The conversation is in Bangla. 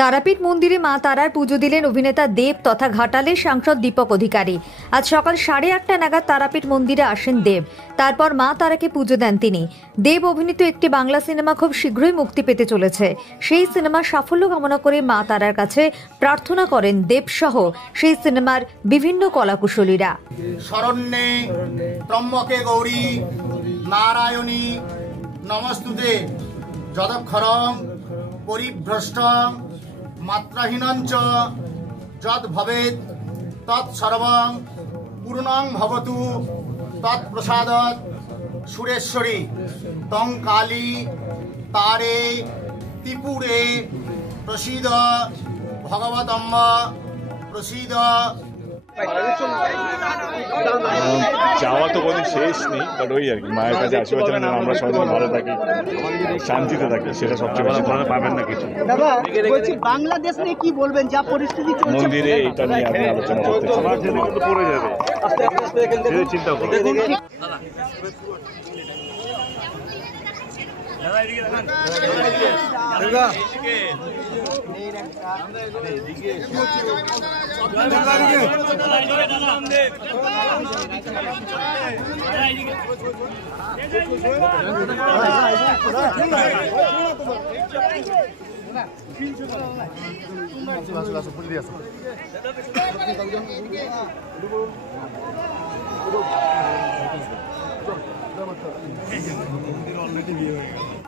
তারাপীঠ মন্দিরে মা তারার পুজো দিলেন অভিনেতা দেব তথা ঘাটালের সাংসদ দীপক অধিকারী। আজ সকাল 8:30 নাগাদ তারাপীঠ মন্দিরে আসেন দেব। তারপর মা তারাকে পুজো দেন তিনি। দেব অভিনীত একটি বাংলা সিনেমা খুব শীঘ্রই মুক্তি পেতে চলেছে। সেই সিনেমার সাফল্য কামনা করে মা তারার কাছে প্রার্থনা করেন দেব সহ সেই সিনেমার বিভিন্ন কলাকুশলীরা। শরণ্যে ত্রম্বকে গৌরী নারায়ণী নমস্তুতে যদক্ষরং পরিভ্রষ্টং মাত্রাহীনঞ্চ যদ ভবেৎ তৎসর্বং পূর্ণং ভবতু তৎপ্রসাদৎ সুরেশ্বরী তং কালী তারে ত্রিপুরে প্রসীদ ভগবতম্ব প্রসীদ। চাওয়া তো কোনো শেষ নেই, বাট ওই আর কি মায়ের কাছে আশীর্বাদ চান আমরা সবাই ভালো থাকি, শান্তিতে থাকি, সেটা সবচেয়ে বেশি ভালো। পাবেন না কিছু বাংলাদেশ নিয়ে কি বলবেন, যা পরিস্থিতি মন্দিরে এটা নিয়ে আপনি আলোচনা করতে পড়ে যাবে, চিন্তা করুন।